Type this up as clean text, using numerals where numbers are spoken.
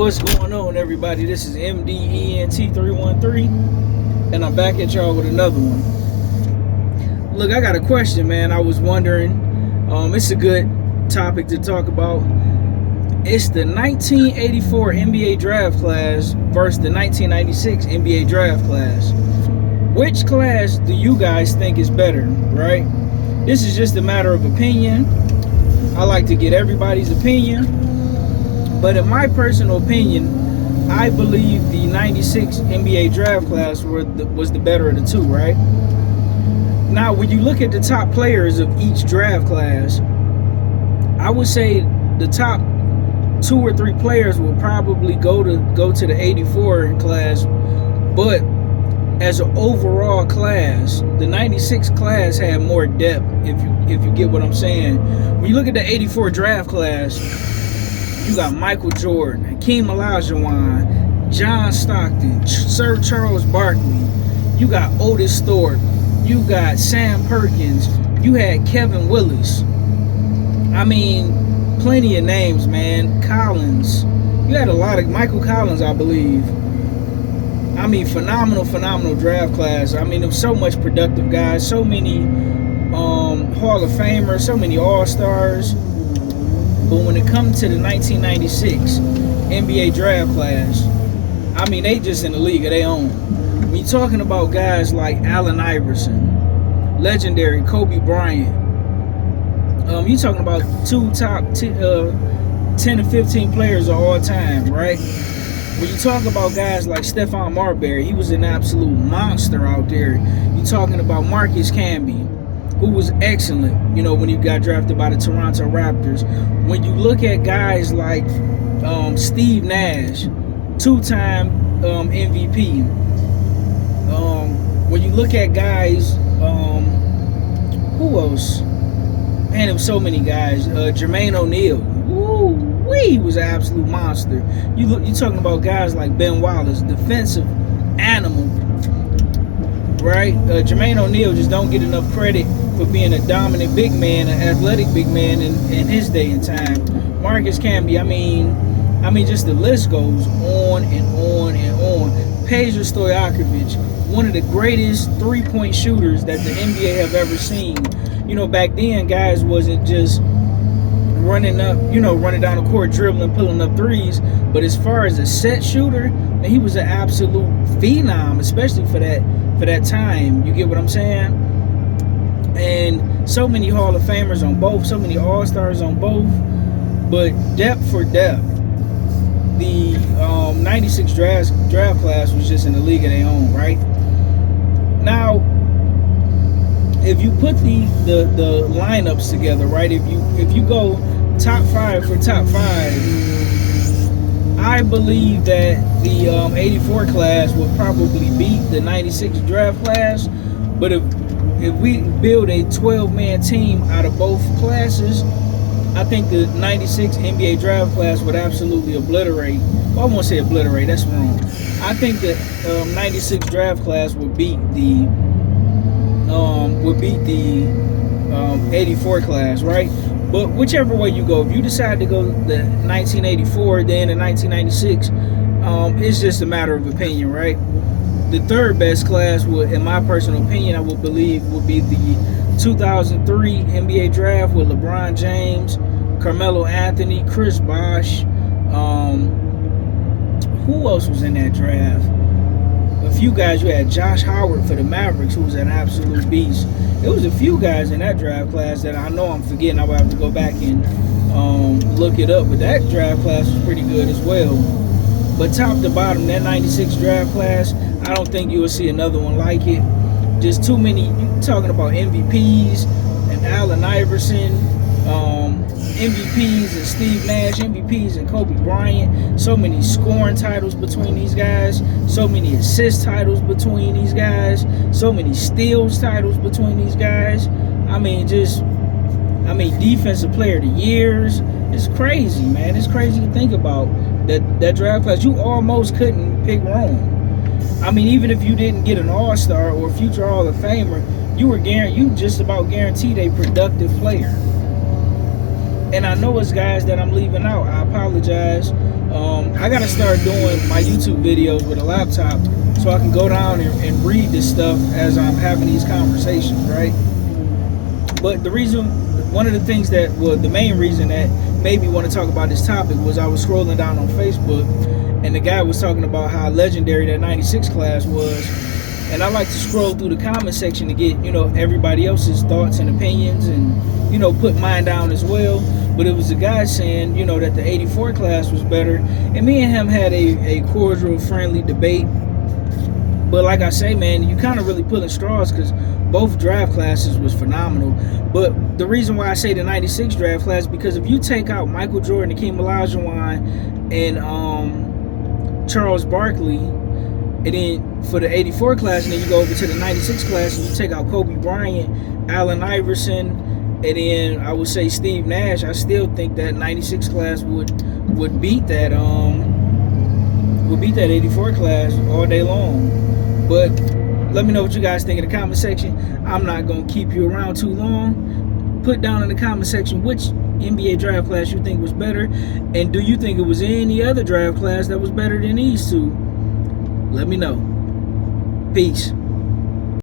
What's going on, everybody? This is MDENT313, and I'm back at y'all with another one. Look, I got a question, man. I was wondering, it's a good topic to talk about. It's the 1984 NBA draft class versus the 1996 NBA draft class. Which class do you guys think is better, right? This is just a matter of opinion. I like to get everybody's opinion. But in my personal opinion, I believe the 96 NBA draft class was the better of the two, right? Now, when you look at the top players of each draft class, I would say the top 2 or 3 players will probably go to the 84 class, but as an overall class, the 96 class had more depth, if you get what I'm saying. When you look at the 84 draft class, you got Michael Jordan, Hakeem Olajuwon, John Stockton, Sir Charles Barkley. You got Otis Thorpe. You got Sam Perkins. You had Kevin Willis. I mean, plenty of names, man. Collins. You had a lot of Michael Collins, I believe. I mean, phenomenal draft class. I mean, there was so much productive guys, so many Hall of Famers, so many All-Stars. But when it comes to the 1996 NBA draft class, I mean, they just in the league of their own. When you're talking about guys like Allen Iverson, legendary Kobe Bryant, you're talking about 2 top 10 to 15 players of all time, right? When you talk about guys like Stephon Marbury, he was an absolute monster out there. You're talking about Marcus Camby, who was excellent, you know, when he got drafted by the Toronto Raptors. When you look at guys like Steve Nash, 2-time MVP. When you look at guys, who else? Man, there was so many guys. Jermaine O'Neal, he was an absolute monster. You're talking about guys like Ben Wallace, defensive animal, right? Jermaine O'Neal just don't get enough credit for being a dominant big man, an athletic big man in his day and time. Marcus Camby, I mean, just the list goes on and on and on. Peja Stojakovic, one of the greatest three-point shooters that the NBA have ever seen. You know, back then, guys wasn't just running down the court, dribbling, pulling up threes. But as far as a set shooter, man, he was an absolute phenom, especially for that time. You get what I'm saying? And so many Hall of Famers on both, so many All-Stars on both. But depth for depth, the 96 draft class was just in the league of their own, right? Now, if you put the lineups together, right? If you go top 5 for top 5, I believe that the 84 class would probably beat the 96 draft class. But if we build a 12-man team out of both classes, I think the 96 NBA draft class would absolutely obliterate. Well, I won't say obliterate, that's wrong. I think the 96 draft class would beat the 84 class, right? But whichever way you go, if you decide to go the 1984, then the 1996, it's just a matter of opinion, right? The third best class would, in my personal opinion, I would believe would be the 2003 NBA draft with LeBron James, Carmelo Anthony, Chris Bosh. Who else was in that draft? A few guys. You had Josh Howard for the Mavericks, who was an absolute beast. There was a few guys in that draft class that I know I'm forgetting. I will have to go back and look it up. But that draft class was pretty good as well. But top to bottom, that 96 draft class, I don't think you will see another one like it. Just too many. You're talking about MVPs and Allen Iverson, MVPs and Steve Nash, MVPs and Kobe Bryant. So many scoring titles between these guys. So many assist titles between these guys. So many steals titles between these guys. Defensive player of the years. It's crazy, man. It's crazy to think about that draft class. You almost couldn't pick wrong. I mean, even if you didn't get an All-Star or a future Hall of Famer, you just about guaranteed a productive player. And I know it's guys that I'm leaving out. I apologize. I gotta start doing my YouTube videos with a laptop so I can go down and read this stuff as I'm having these conversations, right? But one of the things that, well, the main reason that made me want to talk about this topic was I was scrolling down on Facebook, and the guy was talking about how legendary that 96 class was. And I like to scroll through the comment section to get, everybody else's thoughts and opinions and, put mine down as well. But it was a guy saying, that the 84 class was better. And me and him had a cordial, friendly debate. But like I say, man, you kind of really pulling straws because both draft classes was phenomenal. But the reason why I say the 96 draft class, because if you take out Michael Jordan, Hakeem Olajuwon, and Charles Barkley, and then for the 84 class, and then you go over to the 96 class, and you take out Kobe Bryant, Allen Iverson, and then I would say Steve Nash, I still think that 96 class would beat that 84 class all day long. But let me know what you guys think in the comment section. I'm not going to keep you around too long. Put down in the comment section which NBA draft class you think was better, and do you think it was any other draft class that was better than these two? Let me know. Peace.